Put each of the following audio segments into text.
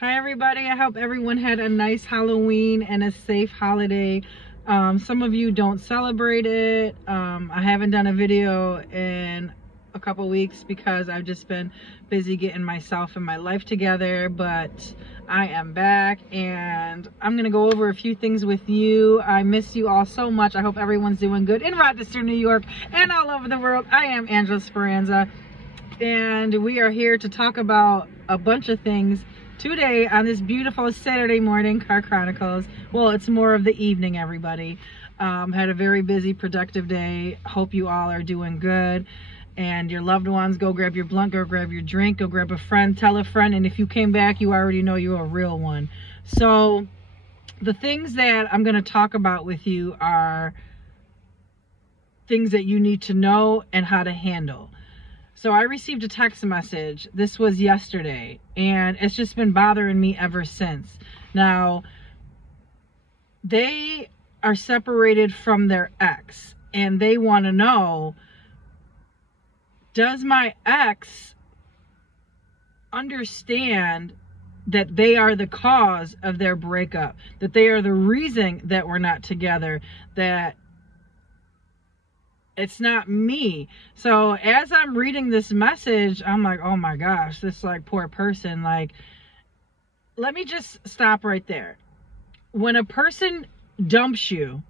Hi everybody, I hope everyone had a nice Halloween and a safe holiday. Some of you don't celebrate it. I haven't done a video in a couple weeks because I've just been busy getting myself and my life together, but I am back and I'm gonna go over a few things with you. I miss you all so much. I hope everyone's doing good in Rochester, New York and all over the world. I am Angela Speranza and we are here to talk about a bunch of things today on this beautiful Saturday morning, Car Chronicles. Well, it's more of the evening, everybody. Had a very busy, productive day. Hope you all are doing good. And your loved ones, go grab your blunt, go grab your drink, go grab a friend, tell a friend. And if you came back, you already know you're a real one. So the things that I'm going to talk about with you are things that you need to know and how to handle. So I received a text message. This was yesterday, and it's just been bothering me ever since. Now, they are separated from their ex, and they want to know, does my ex understand that they are the cause of their breakup, that they are the reason that we're not together, that it's not me? So as I'm reading this message, I'm like, oh my gosh, this like poor person. Like, let me just stop right there. When a person dumps you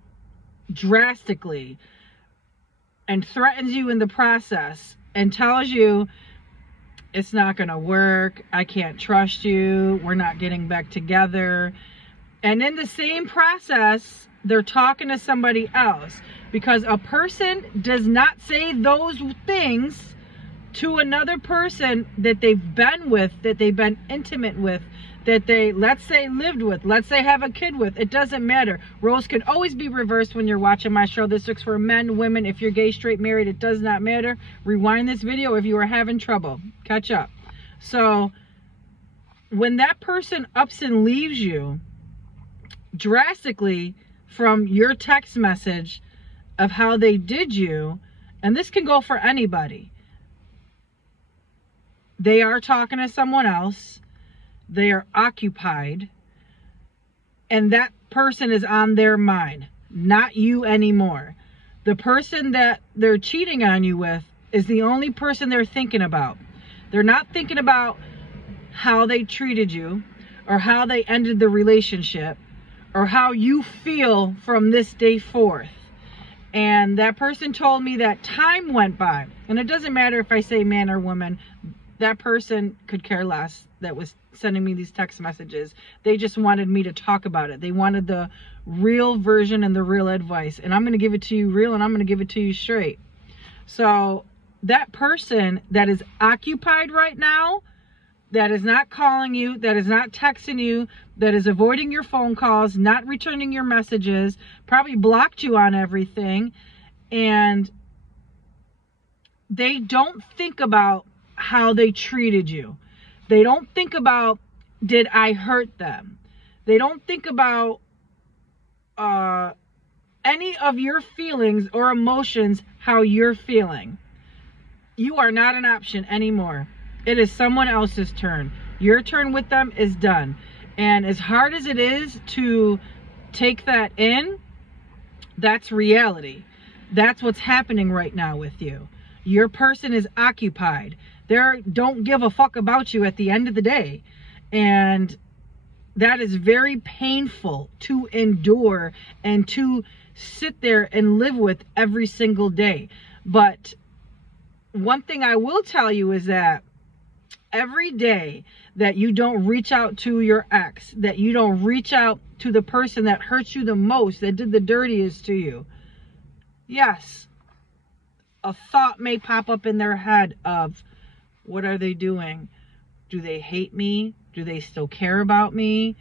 drastically and threatens you in the process and tells you it's not going to work, I can't trust you, we're not getting back together, and in the same process they're talking to somebody else, because a person does not say those things to another person that they've been with, that they've been intimate with, that they, let's say, lived with, let's say have a kid with. It doesn't matter. Roles can always be reversed when you're watching my show. This works for men, women. If you're gay, straight, married, it does not matter. Rewind this video if you are having trouble. Catch up. So when that person ups and leaves you drastically from your text message of how they did you, and this can go for anybody, they are talking to someone else, they are occupied, and that person is on their mind, not you anymore. The person that they're cheating on you with is the only person they're thinking about. They're not thinking about how they treated you, or how they ended the relationship, or how you feel from this day forth. And that person told me that time went by, and it doesn't matter if I say man or woman, that person could care less that was sending me these text messages. They just wanted me to talk about it. They wanted the real version and the real advice, and I'm going to give it to you real, and I'm going to give it to you straight. So that person that is occupied right now, that is not calling you, that is not texting you, that is avoiding your phone calls, not returning your messages, probably blocked you on everything, and they don't think about how they treated you. They don't think about, did I hurt them? They don't think about any of your feelings or emotions, how you're feeling. You are not an option anymore. It is someone else's turn. Your turn with them is done. And as hard as it is to take that in, that's reality. That's what's happening right now with you. Your person is occupied. They don't give a fuck about you at the end of the day. And that is very painful to endure and to sit there and live with every single day. But one thing I will tell you is that every day that you don't reach out to your ex, that you don't reach out to the person that hurt you the most, that did the dirtiest to you, yes, a thought may pop up in their head of, what are they doing? Do they hate me? Do they still care about me?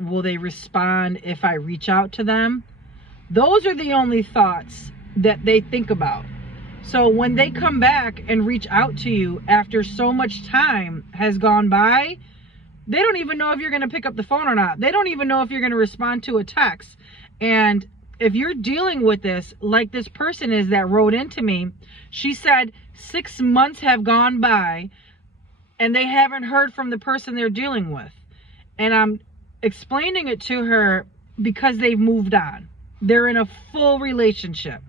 Will they respond if I reach out to them? Those are the only thoughts that they think about. So when they come back and reach out to you after so much time has gone by, they don't even know if you're going to pick up the phone or not. They don't even know if you're going to respond to a text. And if you're dealing with this, like this person is that wrote into me, she said 6 months have gone by and they haven't heard from the person they're dealing with. And I'm explaining it to her because they've moved on. They're in a full relationship.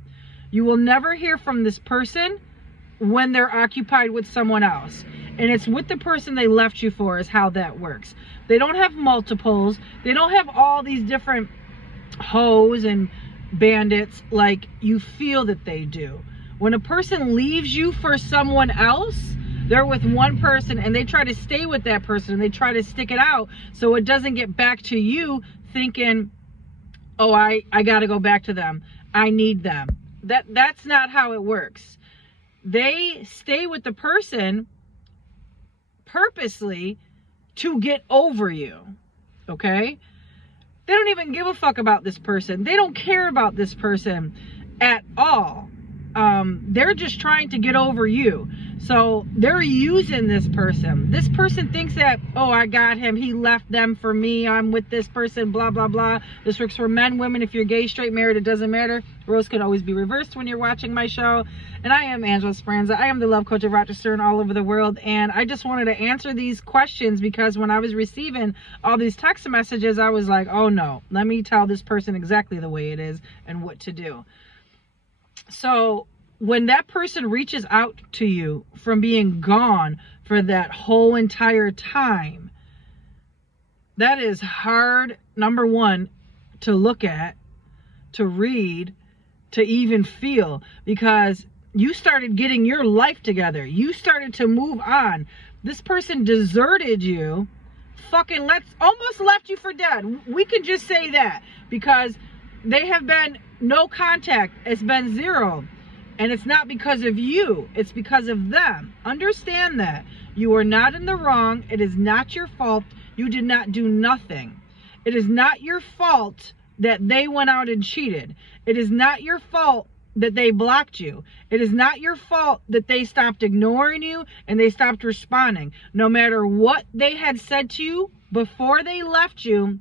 You will never hear from this person when they're occupied with someone else. And it's with the person they left you for is how that works. They don't have multiples. They don't have all these different hoes and bandits like you feel that they do. When a person leaves you for someone else, they're with one person and they try to stay with that person and they try to stick it out so it doesn't get back to you thinking, oh, I gotta go back to them. I need them. That's not how it works. They stay with the person purposely to get over you, okay? They don't even give a fuck about this person. They don't care about this person at all. They're just trying to get over you. So they're using this person. This person thinks that, oh, I got him. He left them for me. I'm with this person, blah, blah, blah. This works for men, women. If you're gay, straight, married, it doesn't matter. Roles could always be reversed when you're watching my show. And I am Angela Speranza. I am the love coach of Rochester and all over the world. And I just wanted to answer these questions because when I was receiving all these text messages, I was like, oh no, let me tell this person exactly the way it is and what to do. So when that person reaches out to you from being gone for that whole entire time, that is hard, number one, to look at, to read, to even feel, because you started getting your life together. You started to move on. This person deserted you, fucking almost left you for dead. We can just say that because they have been no contact. It's been zero. And it's not because of you. It's because of them. Understand that. You are not in the wrong. It is not your fault. You did not do nothing. It is not your fault that they went out and cheated. It is not your fault that they blocked you. It is not your fault that they stopped ignoring you and they stopped responding. No matter what they had said to you before they left you,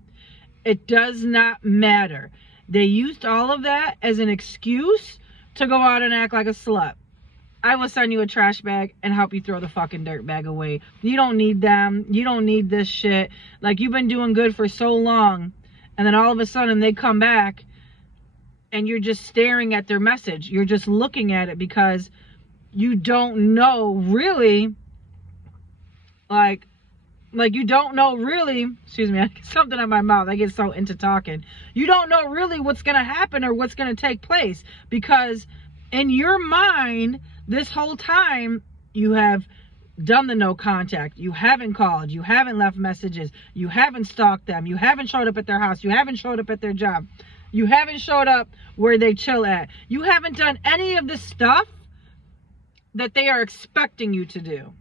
it does not matter. They used all of that as an excuse to go out and act like a slut. I will send you a trash bag and help you throw the fucking dirt bag away. You don't need them. You don't need this shit. Like, you've been doing good for so long, and then all of a sudden they come back and you're just staring at their message. You're just looking at it because you don't know really, like you don't know really, excuse me, I get something in my mouth. I get so into talking. You don't know really what's going to happen or what's going to take place because in your mind, this whole time, you have done the no contact. You haven't called. You haven't left messages. You haven't stalked them. You haven't showed up at their house. You haven't showed up at their job. You haven't showed up where they chill at. You haven't done any of the stuff that they are expecting you to do,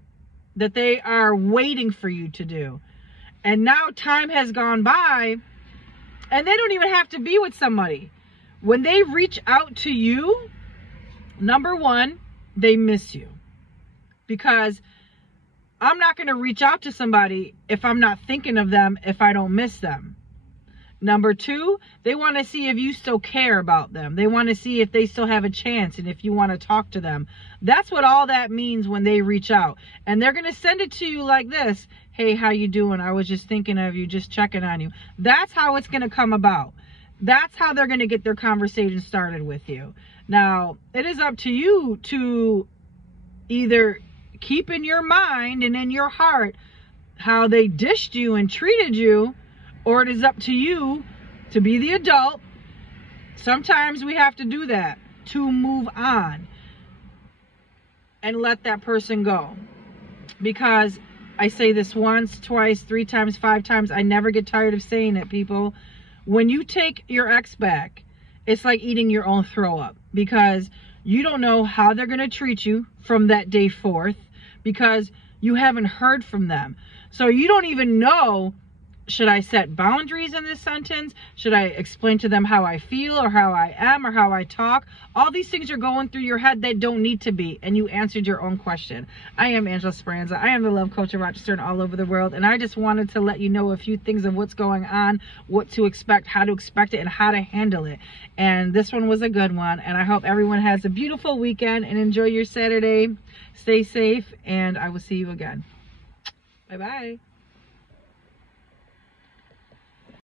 that they are waiting for you to do. And now time has gone by and they don't even have to be with somebody. When they reach out to you, number one, they miss you. Because I'm not going to reach out to somebody if I'm not thinking of them, if I don't miss them. Number two, they want to see if you still care about them. They want to see if they still have a chance and if you want to talk to them. That's what all that means when they reach out. And they're going to send it to you like this. Hey, how you doing? I was just thinking of you, just checking on you. That's how it's going to come about. That's how they're going to get their conversation started with you. Now, it is up to you to either keep in your mind and in your heart how they dished you and treated you, or it is up to you to be the adult. Sometimes we have to do that to move on and let that person go. Because I say this once, twice, 3 times, 5 times. I never get tired of saying it, people. When you take your ex back, it's like eating your own throw up. Because you don't know how they're going to treat you from that day forth. Because you haven't heard from them. So you don't even know, should I set boundaries in this sentence? Should I explain to them how I feel or how I am or how I talk? All these things are going through your head that don't need to be. And you answered your own question. I am Angela Speranza. I am the love coach of Rochester and all over the world. And I just wanted to let you know a few things of what's going on, what to expect, how to expect it, and how to handle it. And this one was a good one. And I hope everyone has a beautiful weekend and enjoy your Saturday. Stay safe, and I will see you again. Bye-bye.